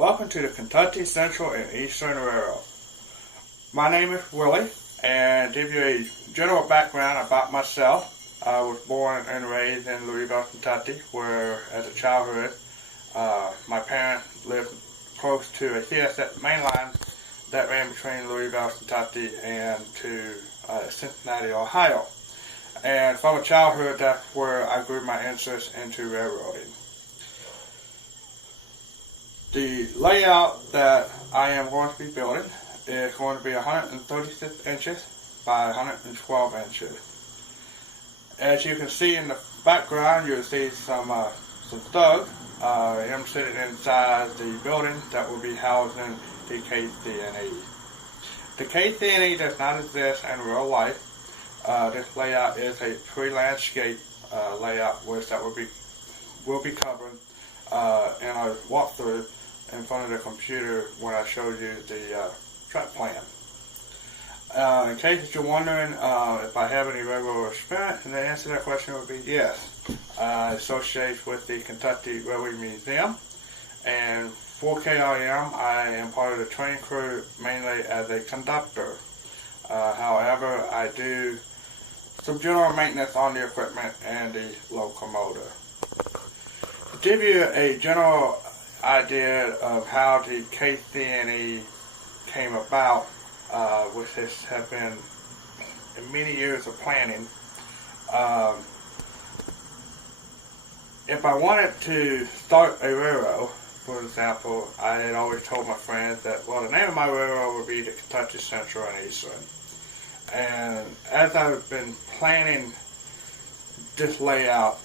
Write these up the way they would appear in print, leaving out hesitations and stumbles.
Welcome to the Kentucky Central and Eastern Railroad. My name is Willie, and to give you a general background about myself, I was born and raised in Louisville, Kentucky, where as a childhood, my parents lived close to a CSX main line that ran between Louisville, Kentucky and to Cincinnati, Ohio. And from a childhood, that's where I grew my interest into railroading. The layout that I am going to be building is going to be 136 inches by 112 inches. As you can see in the background, you'll see some studs. I am sitting inside the building that will be housing the Kc&E. The Kc&E does not exist in real life. This layout is a pre-landscape layout, which that will be covered in a walkthrough in front of the computer when I show you the track plan. In case you're wondering if I have any railroad experience, and the answer to that question would be yes. I associate with the Kentucky Railway Museum, and for KRM I am part of the train crew mainly as a conductor. However, I do some general maintenance on the equipment and the locomotive. To give you a general idea of how the Kc&E came about, which has been many years of planning. If I wanted to start a railroad, for example, I had always told my friends that, well, the name of my railroad would be the Kentucky Central and Eastern. And as I've been planning this layout,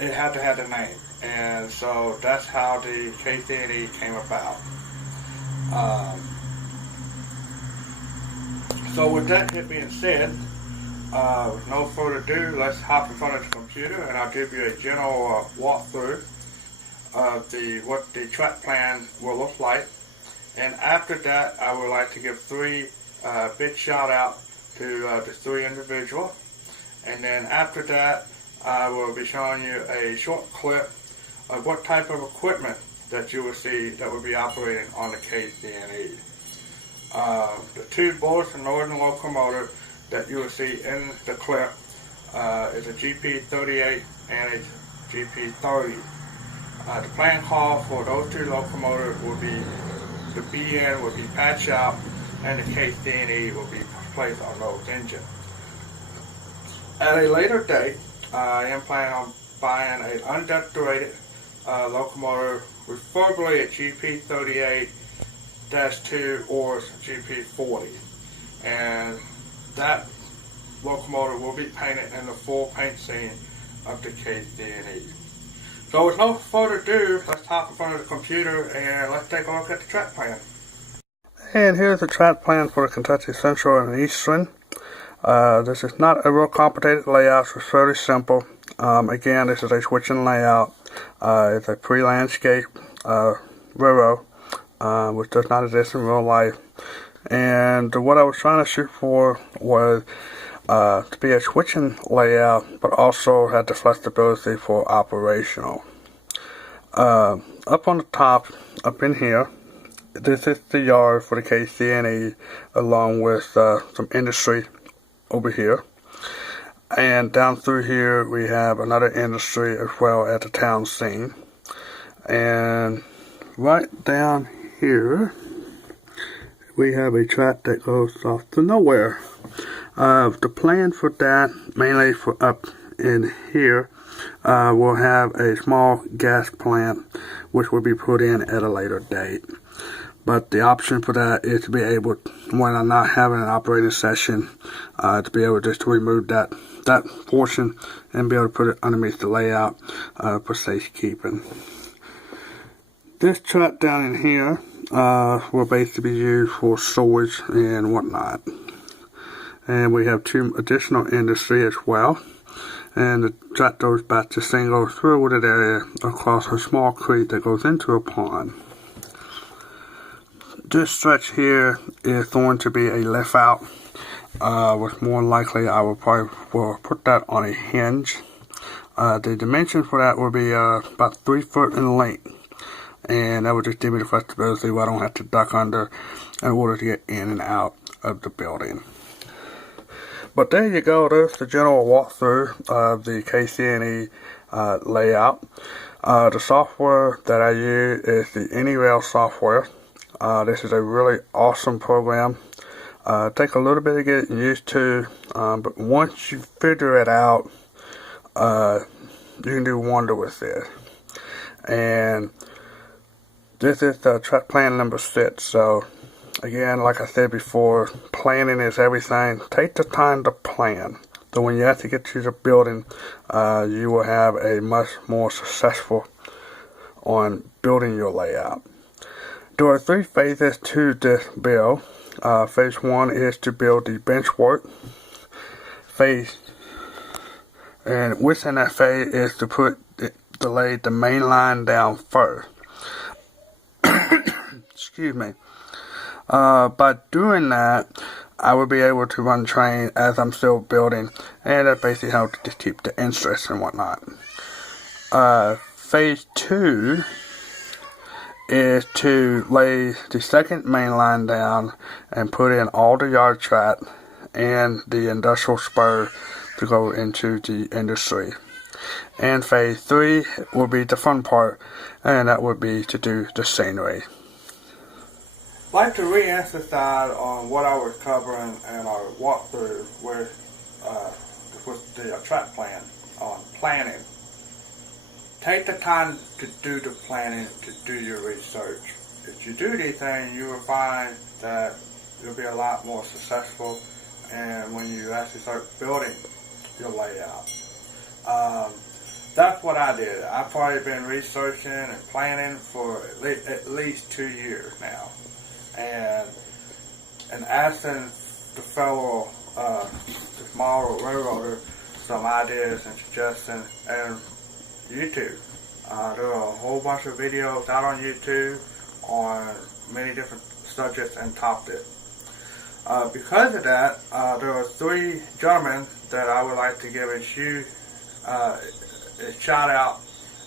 it had to have a name. And so that's how the Kc&E came about. So with that being said, with no further ado, let's hop in front of the computer and I'll give you a general walkthrough of what the track plan will look like. And after that, I would like to give three big shout out to the three individuals. And then after that, I will be showing you a short clip of what type of equipment that you will see that will be operating on the Kc&E. The two Bulletin Northern locomotive that you will see in the clip is a GP38 and a GP30. The plan call for those two locomotives will be the BN will be patched out and the Kc&E will be placed on those engines. At a later date, I am planning on buying an undecorated locomotive, preferably a GP38-2 or GP40, and that locomotive will be painted in the full paint scheme of the Kc&E. So with no further ado, let's hop in front of the computer and let's take a look at the track plan. And here's the track plan for the Kentucky Central and Eastern. This is not a real complicated layout, it's fairly simple. Again, this is a switching layout. It's a pre-landscape railroad, which does not exist in real life. And what I was trying to shoot for was to be a switching layout, but also had the flexibility for operational. Up on the top, up in here, this is the yard for the Kc&E, along with some industry over here. And down through here we have another industry as well as the town scene. And right down here we have a track that goes off to nowhere. The plan for that, mainly for up in here, we'll have a small gas plant which will be put in at a later date. But the option for that is to be able, when I'm not having an operating session, to be able just to remove that portion and be able to put it underneath the layout for safekeeping. This track down in here will basically be used for storage and whatnot. And we have two additional industry as well. And the track goes back to single through a wooded area across a small creek that goes into a pond. This stretch here is going to be a lift out, which more likely I will probably put that on a hinge. The dimension for that will be about 3 foot in length. and that would just give me the flexibility where I don't have to duck under in order to get in and out of the building. But there you go, there's the general walkthrough of the Kc&E layout. The software that I use is the AnyRail software. This is a really awesome program. Take a little bit to get used to, but once you figure it out, you can do wonder with it. And this is the track plan number 6. So again, like I said before, planning is everything. Take the time to plan. So when you have to get to the building, you will have a much more successful on building your layout. There are 3 phases to this build. Phase 1 is to build the bench work. And within that phase is to lay the main line down first. Excuse me. By doing that, I will be able to run train as I'm still building, and that basically helps to keep the interest and whatnot. Phase 2 is to lay the second main line down and put in all the yard track and the industrial spur to go into the industry. And phase 3 will be the fun part, and that would be to do the scenery. I'd like to re-emphasize on what I was covering in our walkthrough with the track plan on planning. Take the time to do the planning, to do your research. If you do these things, you will find that you'll be a lot more successful, and when you actually start building your layout. That's what I did. I've probably been researching and planning for at least 2 years now. And asking the fellow, the small railroader, some ideas and suggestions, and YouTube. There are a whole bunch of videos out on YouTube on many different subjects and topics. Because of that, there are 3 gentlemen that I would like to give a shout out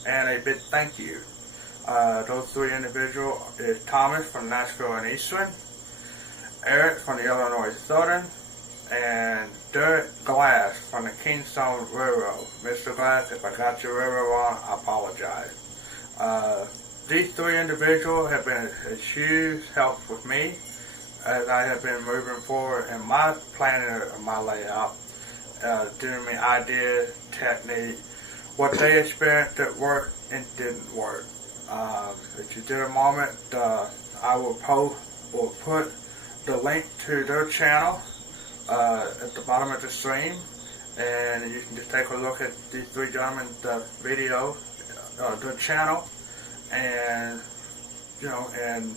and a big thank you. Those 3 individuals is Thomas from Nashville and Eastern, Eric from the Illinois Southern, and Derek Glass from the Kingstone Railroad. Mr. Glass, if I got your railroad wrong, I apologize. These 3 individuals have been a huge help with me as I have been moving forward in my planning of my layout, giving me ideas, technique, what they experienced that worked and didn't work. If you get a moment, I will post or put the link to their channel at the bottom of the stream, and you can just take a look at these 3 gentlemen's video, their channel, and and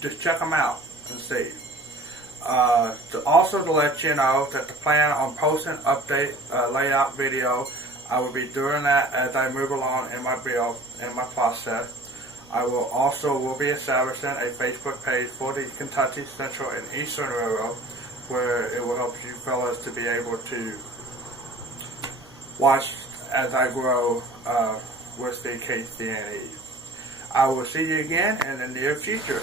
just check them out and see. Also to let you know that the plan on posting update layout video, I will be doing that as I move along in my build, in my process. I will be establishing a Facebook page for the Kentucky Central and Eastern Railroad, where it will help you fellas to be able to watch as I grow with the Kc&E. I will see you again in the near future.